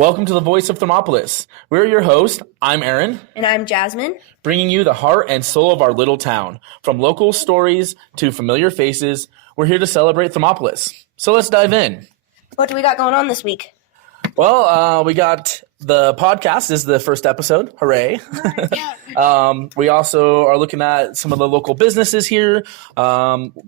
Welcome to the Voice of Thermopolis. We're your host. I'm Aaron. And I'm Jasmine. Bringing you the heart and soul of our little town. From local stories to familiar faces, we're here to celebrate Thermopolis. So let's dive in. What do we got going on this week? Well, we got the podcast is the first episode. Hooray. We also are looking at some of the local businesses here. Also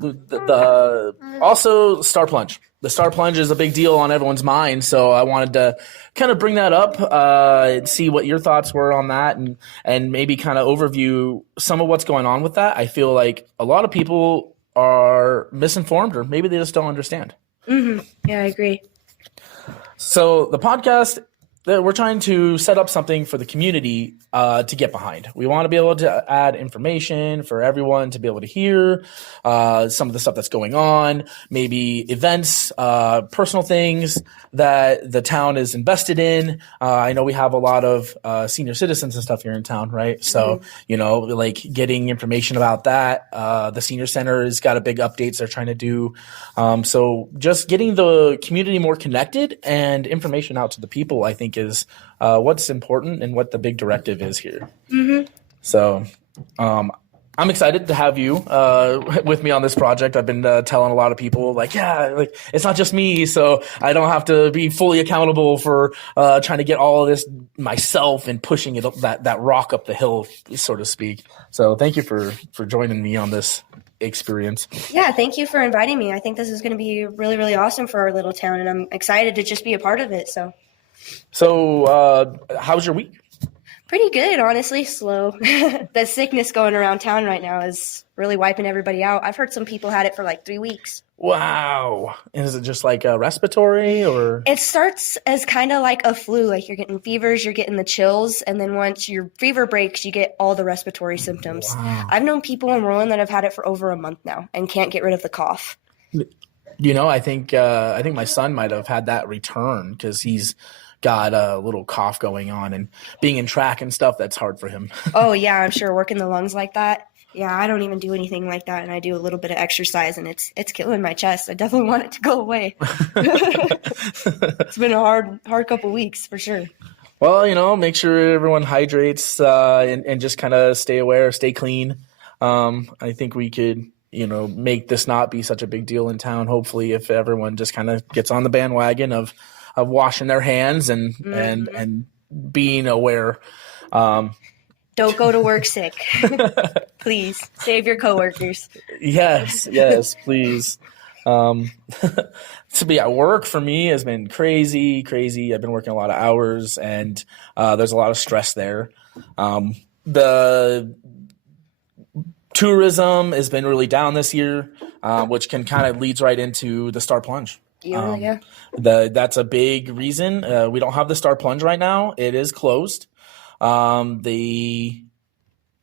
Star Plunge. The Star Plunge is a big deal on everyone's mind, so I wanted to kind of bring that up, see what your thoughts were on that, and maybe kind of overview some of what's going on with that. I feel like a lot of people are misinformed, or maybe they just don't understand. Mm-hmm. Yeah, I agree. So the podcast, we're trying to set up something for the community to get behind. We want to be able to add information for everyone to be able to hear some of the stuff that's going on, maybe events, personal things that the town is invested in. I know we have a lot of senior citizens and stuff here in town, right? So, like getting information about that. The senior center has got a big updates they're trying to do. So just getting the community more connected and information out to the people, I think, is what's important and what the big directive is here. Mm-hmm. So I'm excited to have you with me on this project. I've been telling a lot of people, it's not just me, so I don't have to be fully accountable for trying to get all of this myself and pushing it up that rock up the hill, so to speak. So thank you for joining me on this experience. Yeah, thank you for inviting me. I think this is going to be really, really awesome for our little town, and I'm excited to just be a part of it. So how's your week? Pretty good, honestly. Slow. The sickness going around town right now is really wiping everybody out. I've heard some people had it for like 3 weeks. Wow. Is it just like a respiratory or? It starts as kind of like a flu. Like you're getting fevers, you're getting the chills, and then once your fever breaks, you get all the respiratory symptoms. Wow. I've known people in Roland that have had it for over a month now and can't get rid of the cough. I think my son might have had that return because he's got a little cough going on, and being in track and stuff, that's hard for him. Oh yeah, I'm sure working the lungs like that. Yeah, I don't even do anything like that, and I do a little bit of exercise, and it's killing my chest. I definitely want it to go away. It's been a hard couple weeks for sure. Well, make sure everyone hydrates and just kind of stay aware, stay clean. I think we could make this not be such a big deal in town. Hopefully, if everyone just kind of gets on the bandwagon of washing their hands and being aware. Don't go to work sick. Please save your coworkers. Yes, please. To be at work for me has been crazy. I've been working a lot of hours, and there's a lot of stress there. The tourism has been really down this year, which can kind of leads right into the Star Plunge. Yeah. That's a big reason. We don't have the Star Plunge right now. It is closed. They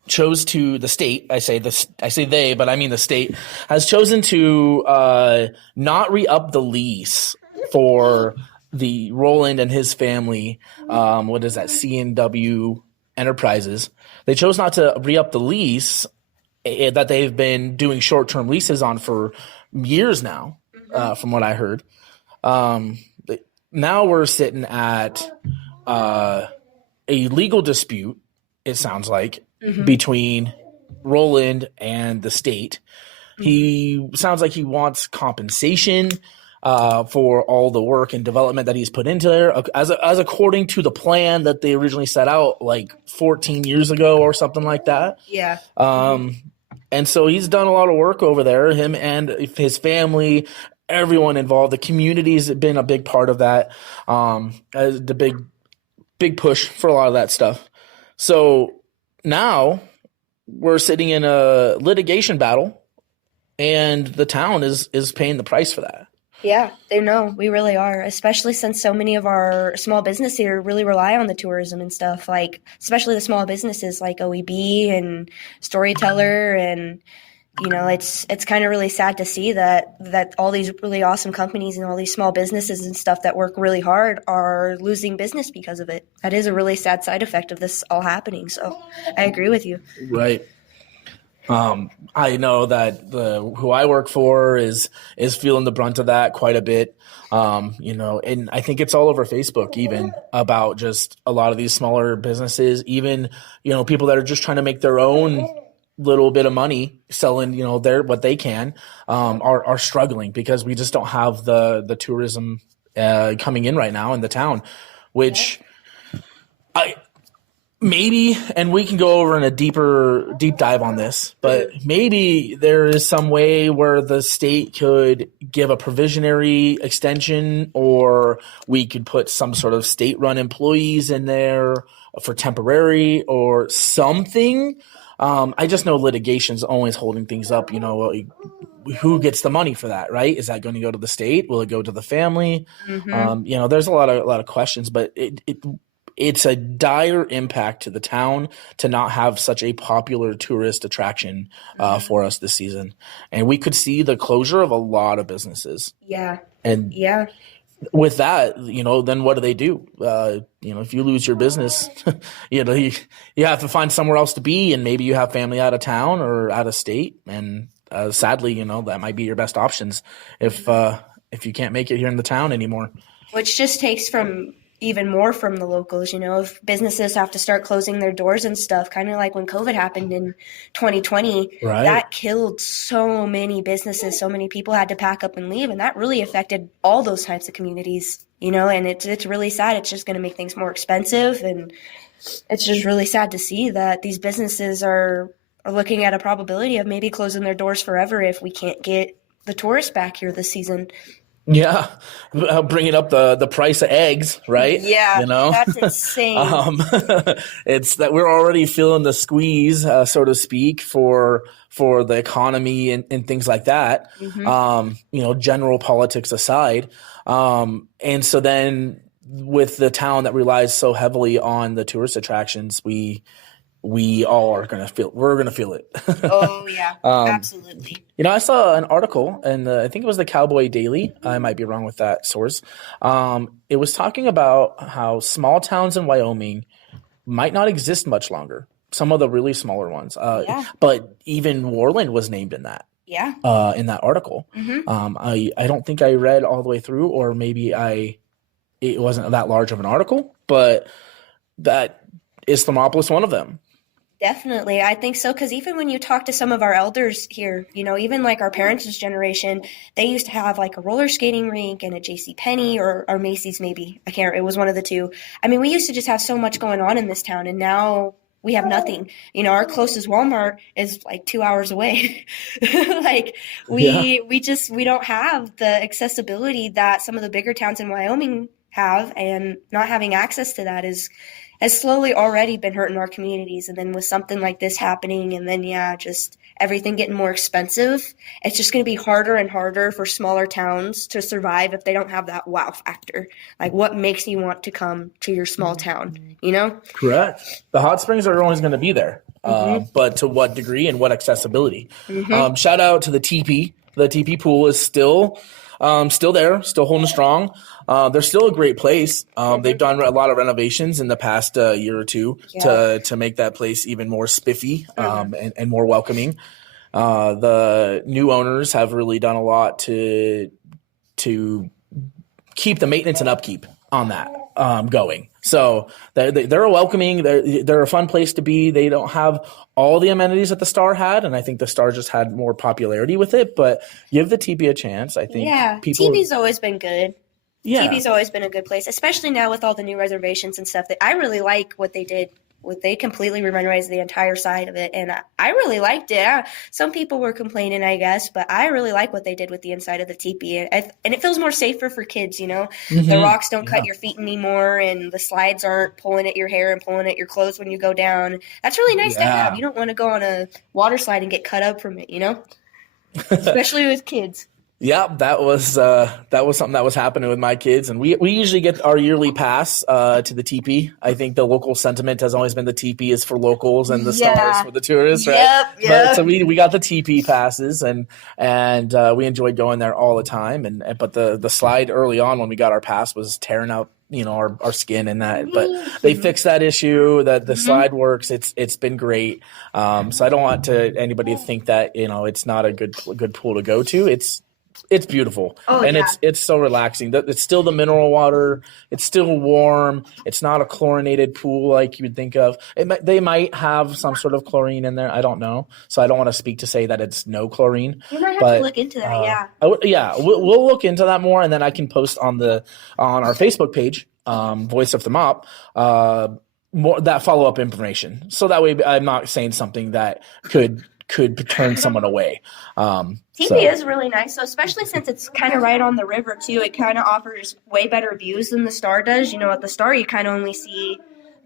chose to, the state, I say they, but I mean the state, has chosen to not re-up the lease for the Roland and his family. What is that? C&W Enterprises. They chose not to re-up the lease that they've been doing short-term leases on for years now. From what I heard. Now we're sitting at a legal dispute, it sounds like, between Roland and the state. He sounds like he wants compensation for all the work and development that he's put into there, as according to the plan that they originally set out like 14 years ago or something like that. Yeah. And so he's done a lot of work over there, him and his family, everyone involved. The community's been a big part of that, as the big push for a lot of that stuff. So now we're sitting in a litigation battle, and the town is paying the price for that. Yeah, they know. We really are, especially since so many of our small business here really rely on the tourism and stuff, like especially the small businesses like OEB and Storyteller. And, it's kind of really sad to see that all these really awesome companies and all these small businesses and stuff that work really hard are losing business because of it. That is a really sad side effect of this all happening. So I agree with you. Right. I know that who I work for is feeling the brunt of that quite a bit. And I think it's all over Facebook, even about just a lot of these smaller businesses, even, people that are just trying to make their own little bit of money selling, what they can, are struggling because we just don't have the tourism coming in right now in the town, which maybe, and we can go over in a deep dive on this, but maybe there is some way where the state could give a provisionary extension, or we could put some sort of state-run employees in there for temporary or something. I just know litigation's always holding things up. Who gets the money for that, right? Is that going to go to the state? Will it go to the family? There's a lot of questions, but it's a dire impact to the town to not have such a popular tourist attraction for us this season. And we could see the closure of a lot of businesses. Yeah. And with that, then what do they do? If you lose your business, you have to find somewhere else to be, and maybe you have family out of town or out of state. And sadly, that might be your best options if you can't make it here in the town anymore. Which just takes even more from the locals, if businesses have to start closing their doors and stuff, kind of like when COVID happened in 2020, right. That killed so many businesses, so many people had to pack up and leave, and that really affected all those types of communities, and it's really sad. It's just going to make things more expensive, and it's just really sad to see that these businesses are looking at a probability of maybe closing their doors forever if we can't get the tourists back here this season. Yeah, bringing up the price of eggs, right? Yeah, that's insane. It's that we're already feeling the squeeze, so to speak, for the economy and things like that. General politics aside, and so then with the town that relies so heavily on the tourist attractions, we all are we're going to feel it. Oh, yeah, absolutely. I saw an article, and I think it was the Cowboy Daily. I might be wrong with that source. It was talking about how small towns in Wyoming might not exist much longer. Some of the really smaller ones. But even Worland was named in that. Yeah. In that article. I don't think I read all the way through, or maybe it wasn't that large of an article, but that is Thermopolis one of them. Definitely. I think so. Because even when you talk to some of our elders here, even like our parents' generation, they used to have like a roller skating rink and a JCPenney or Macy's maybe. It was one of the two. I mean, we used to just have so much going on in this town, and now we have nothing. Our closest Walmart is like 2 hours away. We don't have the accessibility that some of the bigger towns in Wyoming have, and not having access to that has slowly already been hurting our communities. And then with something like this happening, and then, just everything getting more expensive, it's just going to be harder and harder for smaller towns to survive if they don't have that wow factor. Like, what makes you want to come to your small town, Correct. The hot springs are always going to be there, but to what degree and what accessibility? Shout out to the TP. The TP pool is still there, still holding strong. They're still a great place. They've done a lot of renovations in the past year or two to make that place even more spiffy and more welcoming. The new owners have really done a lot to keep the maintenance and upkeep on that going. So they're a welcoming. They're a fun place to be. They don't have all the amenities that the Star had, and I think the Star just had more popularity with it. But give the TP a chance. I think TP's always been good. Yeah. TP's always been a good place, especially now with all the new reservations and stuff. That I really like what they did. They completely renovated the entire side of it, and I really liked it. Some people were complaining, I guess, but I really like what they did with the inside of the teepee, and it feels more safer for kids. The rocks don't cut your feet anymore, and the slides aren't pulling at your hair and pulling at your clothes when you go down. That's really nice to have. You don't want to go on a water slide and get cut up from it, especially with kids. Yeah, that was something that was happening with my kids, and we usually get our yearly pass to the teepee. I think the local sentiment has always been the teepee is for locals and the Stars for the tourists, right? Yep. But so we got the teepee passes, and we enjoyed going there all the time. But the slide early on when we got our pass was tearing up our skin and that. But they fixed that issue. That the slide works. It's been great. So I don't want anybody to think that it's not a good pool to go to. It's beautiful, and it's so relaxing. It's still the mineral water. It's still warm. It's not a chlorinated pool like you would think of. They might have some sort of chlorine in there. I don't know, so I don't want to speak to say that it's no chlorine. You might have to look into that. We'll look into that more, and then I can post on our Facebook page, Voice of the Mop, more that follow up information. So that way, I'm not saying something that could turn someone away. TP is really nice, so especially since it's kind of right on the river too. It kind of offers way better views than the Star does. At the Star you kind of only see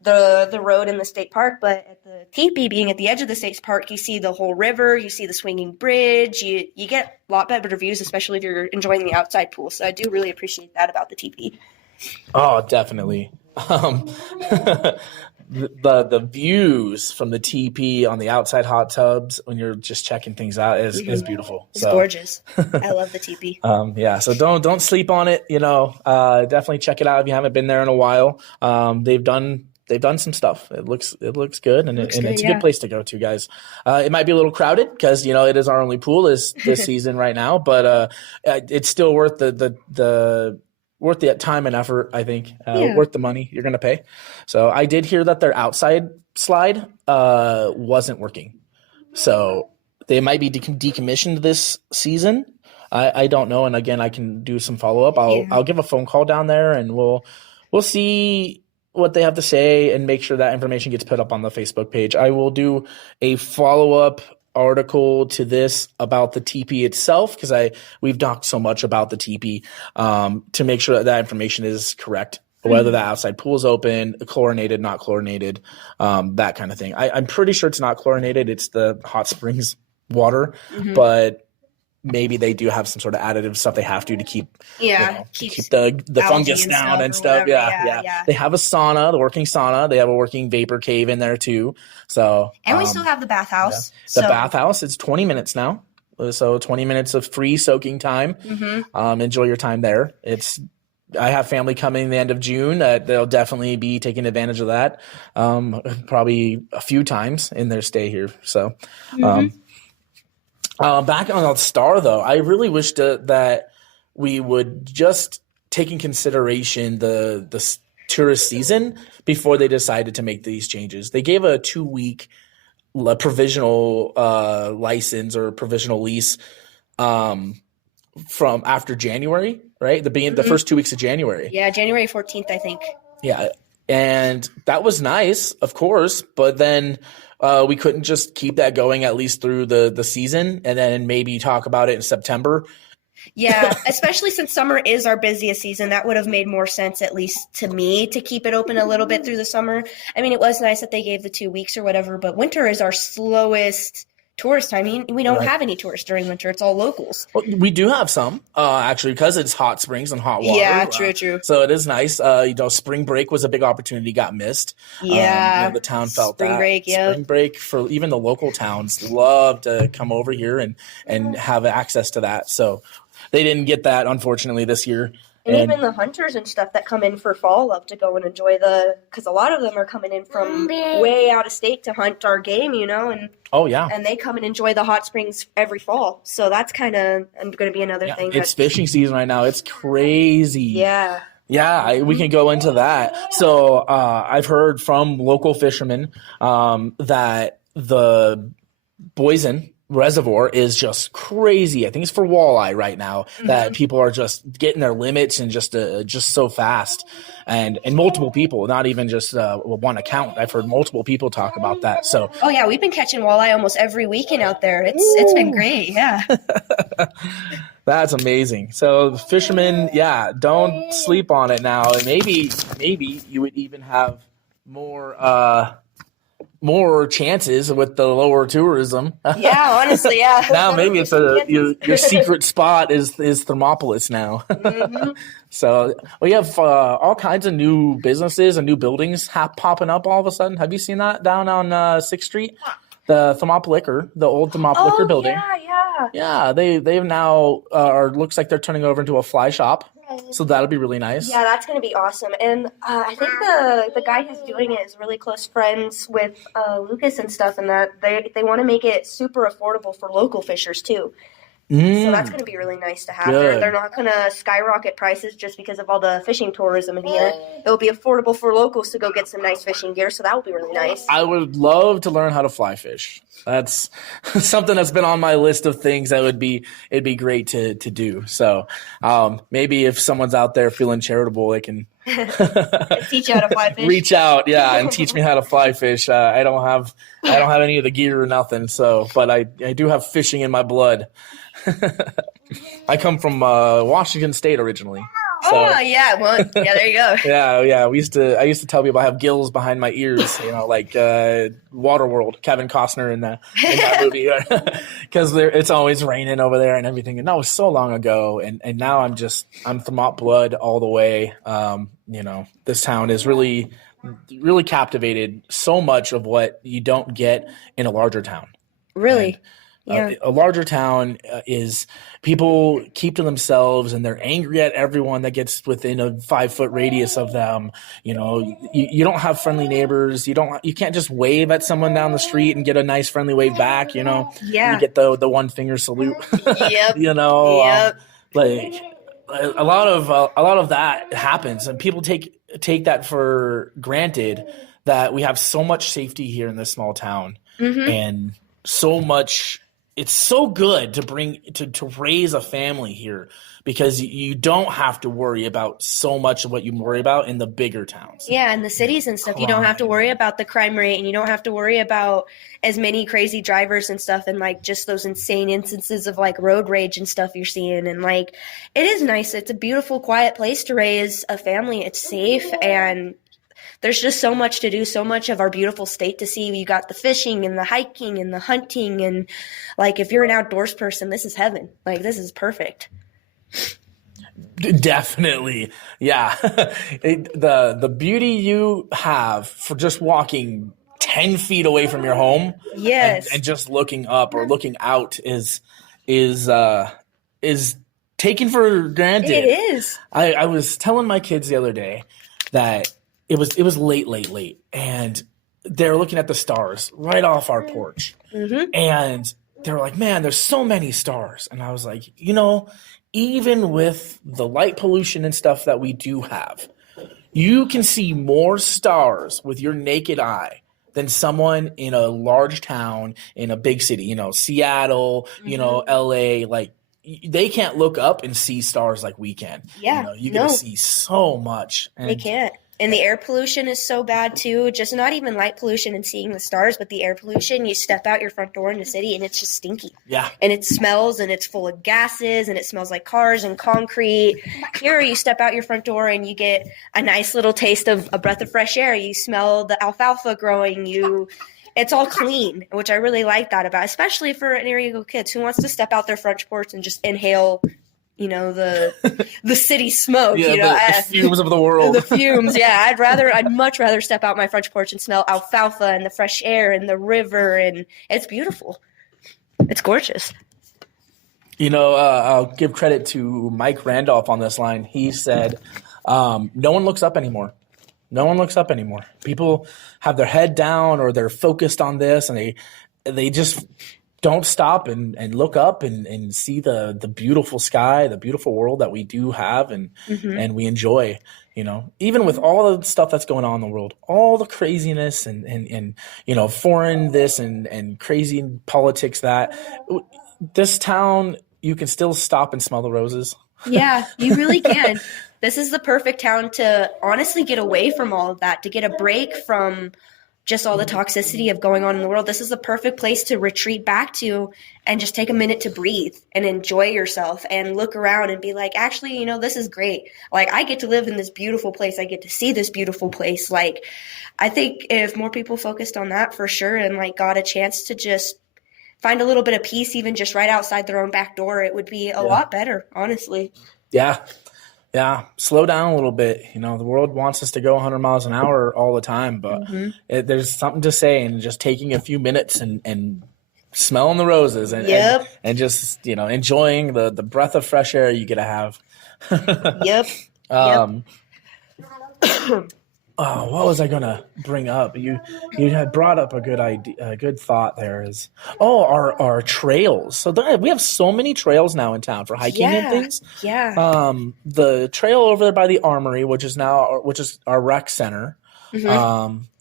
the road in the state park, but at the TP, being at the edge of the state park, you see the whole river, you see the swinging bridge, you get a lot better views, especially if you're enjoying the outside pool. So I do really appreciate that about the TP. Oh, definitely. The views from the TP on the outside hot tubs when you're just checking things out is beautiful. It's gorgeous. I love the TP. So don't sleep on it. Definitely check it out if you haven't been there in a while. They've done some stuff. It looks good, and it's a good place to go to, guys. It might be a little crowded because it is our only pool this season right now, but it's still worth worth the time and effort, I think. Worth the money you're going to pay. So I did hear that their outside slide wasn't working. So they might be decommissioned this season. I don't know. And again, I can do some follow-up. I'll give a phone call down there, and we'll see what they have to say and make sure that information gets put up on the Facebook page. I will do a follow-up article to this about the TP itself, because we've talked so much about the TP, to make sure that information is correct, whether the outside pool is open, chlorinated, not chlorinated, that kind of thing. I'm pretty sure it's not chlorinated. It's the hot springs water, but maybe they do have some sort of additive stuff they have to keep keep the fungus down and stuff. Yeah. They have a sauna, the working sauna. They have a working vapor cave in there too. So we still have the bathhouse. The bathhouse, it's 20 minutes now. So 20 minutes of free soaking time. Enjoy your time there. I have family coming the end of June. They'll definitely be taking advantage of that. Probably a few times in their stay here. So, back on the Star, though, I really wished that we would just take in consideration the tourist season before they decided to make these changes. They gave a 2-week provisional license or provisional lease from after January, right? The first 2 weeks of January. Yeah, January 14th, I think. Yeah, and that was nice, of course, but then we couldn't just keep that going at least through the season and then maybe talk about it in September. Yeah, especially since summer is our busiest season. That would have made more sense, at least to me, to keep it open a little bit through the summer. I mean, it was nice that they gave the 2 weeks or whatever, but winter is our slowest tourist time. I mean, we don't have any tourists during winter. It's all locals. Well, we do have some, actually, because it's hot springs and hot water. Yeah, true. So it is nice. Spring break was a big opportunity, got missed. Yeah. The town felt spring that. Break, yeah. Spring break for even the local towns love to come over here and have access to that. So they didn't get that, unfortunately, this year. And even the hunters and stuff that come in for fall love to go and enjoy because a lot of them are coming in from way out of state to hunt our game, and and they come and enjoy the hot springs every fall. So that's kind of going to be another thing. It's fishing season right now. It's crazy. Yeah. Yeah, we can go into that. So I've heard from local fishermen that the Boysen Reservoir is just crazy. I think it's for walleye right now that people are just getting their limits and just so fast, and multiple people, not even just one account. I've heard multiple people talk about that. So we've been catching walleye almost every weekend out there. It's been great. Yeah. That's amazing. So the fishermen, don't sleep on it now. And maybe you would even have more chances with the lower tourism. Yeah, honestly, yeah. Now maybe it's your secret spot is Thermopolis now. So we have all kinds of new businesses and new buildings popping up all of a sudden. Have you seen that down on 6th Street? The Thermopolican, the old Thermopolican building. Yeah. Yeah, they've now looks like they're turning over into a fly shop. So that'll be really nice. Yeah, that's going to be awesome. And I think the guy who's doing it is really close friends with Lucas and stuff, and that they want to make it super affordable for local fishers too. So that's going to be really nice to have. They're not going to skyrocket prices just because of all the fishing tourism in here. It'll be affordable for locals to go get some nice fishing gear, so that will be really nice. I would love to learn how to fly fish. That's something that's been on my list of things that it'd be great to do. So maybe if someone's out there feeling charitable, they can teach you how to fly fish. Reach out, and teach me how to fly fish. I don't have any of the gear or nothing. So, but I do have fishing in my blood. I come from Washington State originally. So, there you go. Yeah. I used to tell people I have gills behind my ears, like Waterworld, Kevin Costner in that movie, because it's always raining over there and everything. And that was so long ago, and now I'm Thermop blood all the way. This town is really, really captivated so much of what you don't get in a larger town. Really. A larger town is people keep to themselves and they're angry at everyone that gets within a 5-foot radius of them. You don't have friendly neighbors. You can't just wave at someone down the street and get a nice friendly wave back. You get the one finger salute. Yep. Like a lot of that happens, and people take that for granted that we have so much safety here in this small town, and so much. It's so good to raise a family here because you don't have to worry about so much of what you worry about in the bigger towns. Yeah, in the cities and stuff, you don't have to worry about the crime rate, and you don't have to worry about as many crazy drivers and stuff, and like just those insane instances of like road rage and stuff you're seeing. And like, it is nice. It's a beautiful, quiet place to raise a family. It's safe, and there's just so much to do, so much of our beautiful state to see. You got the fishing and the hiking and the hunting, and like if you're an outdoors person, this is heaven. Like, this is perfect. Definitely. Yeah. The beauty you have for just walking 10 feet away from your home, yes, and just looking up or looking out is taken for granted. It is. I was telling my kids the other day that it was late, and they're looking at the stars right off our porch, and they were like, "Man, there's so many stars." And I was like, even with the light pollution and stuff that we do have, you can see more stars with your naked eye than someone in a large town in a big city, Seattle, LA, like. They can't look up and see stars like we can. Yeah, you get to see so much. And they can't. And the air pollution is so bad too. Just not even light pollution and seeing the stars, but the air pollution. You step out your front door in the city and it's just stinky. Yeah. And it smells and it's full of gases and it smells like cars and concrete. Here you step out your front door and you get a nice little taste of a breath of fresh air. You smell the alfalfa growing. It's all clean, which I really like that about, especially for an area of kids who wants to step out their front porch and just inhale, the city smoke. The fumes of the world. The fumes, yeah. I'd much rather step out my front porch and smell alfalfa and the fresh air and the river, and it's beautiful. It's gorgeous. I'll give credit to Mike Randolph on this line. He said, no one looks up anymore. No one looks up anymore. People have their head down or they're focused on this, and they just don't stop and look up and see the beautiful sky, the beautiful world that we do have and we enjoy. Even with all the stuff that's going on in the world, all the craziness and foreign this and crazy politics that, this town, you can still stop and smell the roses. Yeah, you really can. This is the perfect town to honestly get away from all of that, to get a break from just all the toxicity of going on in the world. This is the perfect place to retreat back to and just take a minute to breathe and enjoy yourself and look around and be like, actually, this is great. Like, I get to live in this beautiful place. I get to see this beautiful place. Like, I think if more people focused on that for sure and like got a chance to just find a little bit of peace, even just right outside their own back door, it would be a lot better, honestly. Yeah. Yeah, slow down a little bit. The world wants us to go 100 miles an hour all the time, but there's something to say in just taking a few minutes and smelling the roses and just, enjoying the breath of fresh air you get to have. Yep. Um, what was I gonna bring up? You had brought up a good idea, a good thought. There is our trails. So we have so many trails now in town for hiking and things. Yeah. The trail over there by the Armory, which is our rec center.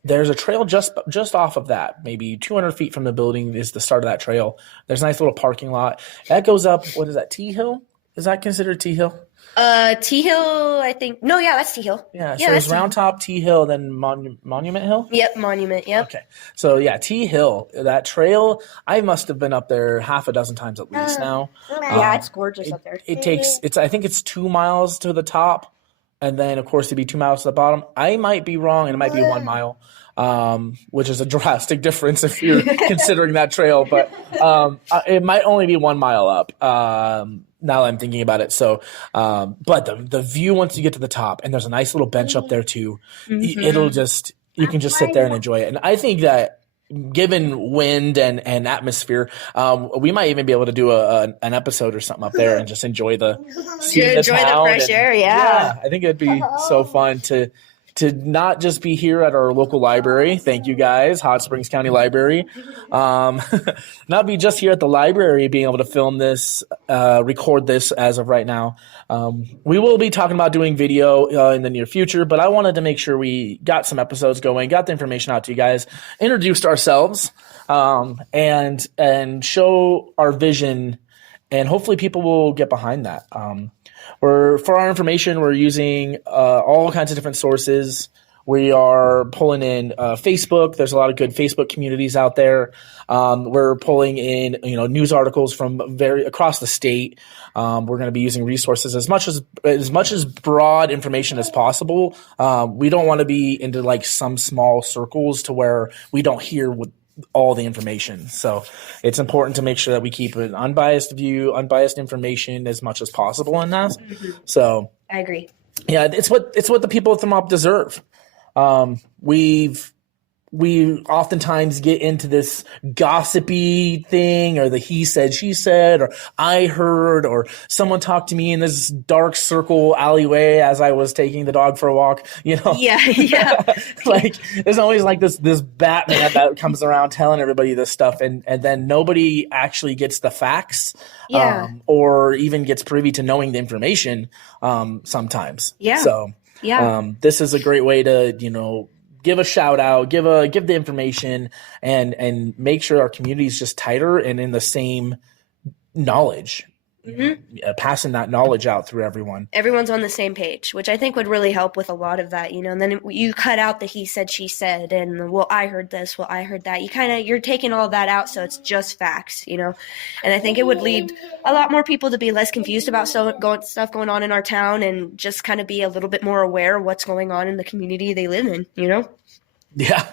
There's a trail just off of that, maybe 200 feet from the building is the start of that trail. There's a nice little parking lot that goes up. What is that? T Hill? Is that considered T Hill? T Hill, I think. No, yeah, that's T Hill. Yeah, so there's Round Top, T Hill, then Monument Hill? Yep, Monument, yep. Okay. So yeah, T Hill, that trail, I must have been up there half a dozen times at least now. Yeah, it's gorgeous up there. I think it's 2 miles to the top, and then of course it'd be 2 miles to the bottom. I might be wrong, and it might be 1 mile. Which is a drastic difference if you're considering that trail, but it might only be 1 mile up. Now that I'm thinking about it. So, but the view once you get to the top, and there's a nice little bench up there too, you can just sit there and enjoy it. And I think that given wind and atmosphere, we might even be able to do an episode or something up there and just enjoy the fresh air. Yeah, I think it'd be so fun to not just be here at our local library. Thank you guys, Hot Springs County Library. Not be just here at the library being able to film this, record this as of right now. We will be talking about doing video in the near future, but I wanted to make sure we got some episodes going, got the information out to you guys, introduced ourselves, and show our vision, and hopefully people will get behind that. For our information, we're using all kinds of different sources. We are pulling in Facebook. There's a lot of good Facebook communities out there. We're pulling in news articles from across the state. We're going to be using resources as much as broad information as possible. We don't want to be into like some small circles to where we don't hear what all the information. So it's important to make sure that we keep an unbiased view, unbiased information as much as possible on that. So I agree. Yeah, it's what the people of Thermop deserve. We oftentimes get into this gossipy thing, or the he said, she said, or I heard, or someone talked to me in this dark circle alleyway as I was taking the dog for a walk, Yeah. Like there's always like this Batman that comes around telling everybody this stuff, and then nobody actually gets the facts, or even gets privy to knowing the information, sometimes. Yeah. So, this is a great way to, give a shout out, give the information, and make sure our community is just tighter and in the same knowledge, passing that knowledge out through everyone. Everyone's on the same page, which I think would really help with a lot of that, and then you cut out the he said, she said, and well, I heard this, well, I heard that. You're taking all that out, so it's just facts, and I think it would lead a lot more people to be less confused about stuff going on in our town, and just kind of be a little bit more aware of what's going on in the community they live in, Yeah,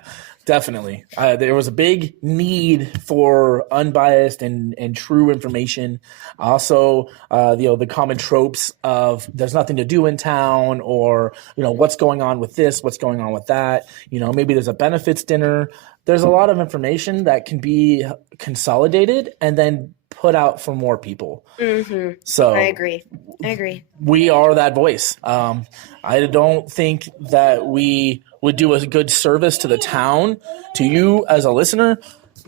definitely. There was a big need for unbiased and true information. Also, the common tropes of there's nothing to do in town, or, what's going on with this, what's going on with that. Maybe there's a benefits dinner. There's a lot of information that can be consolidated and then put out for more people. So I agree. We are that voice. I don't think that we would do a good service to the town, to you as a listener,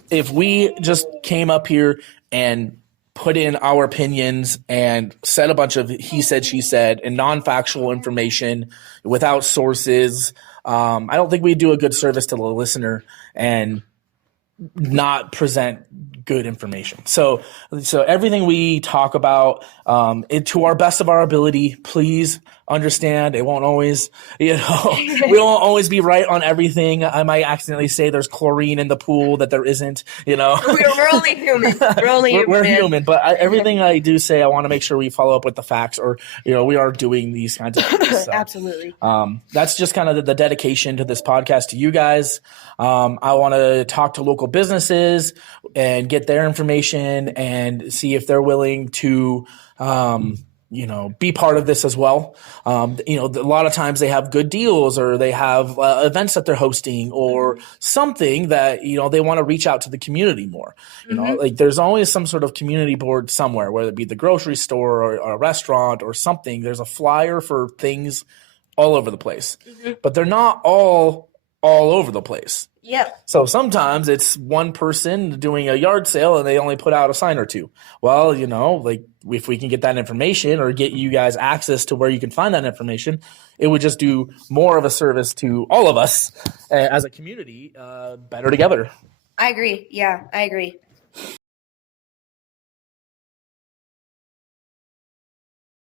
if we just came up here and put in our opinions and said a bunch of he said, she said, and non-factual information without sources. I don't think we'd do a good service to the listener and not present good information. So everything we talk about, to our best of our ability, please understand it won't always, we won't always be right on everything. I might accidentally say there's chlorine in the pool that there isn't, We're only human. We're human, but everything I do say, I want to make sure we follow up with the facts, or, we are doing these kinds of things. So, absolutely. That's just kind of the dedication to this podcast to you guys. I want to talk to local businesses and get their information and see if they're willing to, be part of this as well. A lot of times they have good deals, or they have events that they're hosting, or something that, they want to reach out to the community more. Like there's always some sort of community board somewhere, whether it be the grocery store or a restaurant or something. There's a flyer for things all over the place, but they're not all over the place. Yeah. So sometimes it's one person doing a yard sale and they only put out a sign or two. Well, like if we can get that information or get you guys access to where you can find that information, it would just do more of a service to all of us as a community, better together. I agree. Yeah, I agree.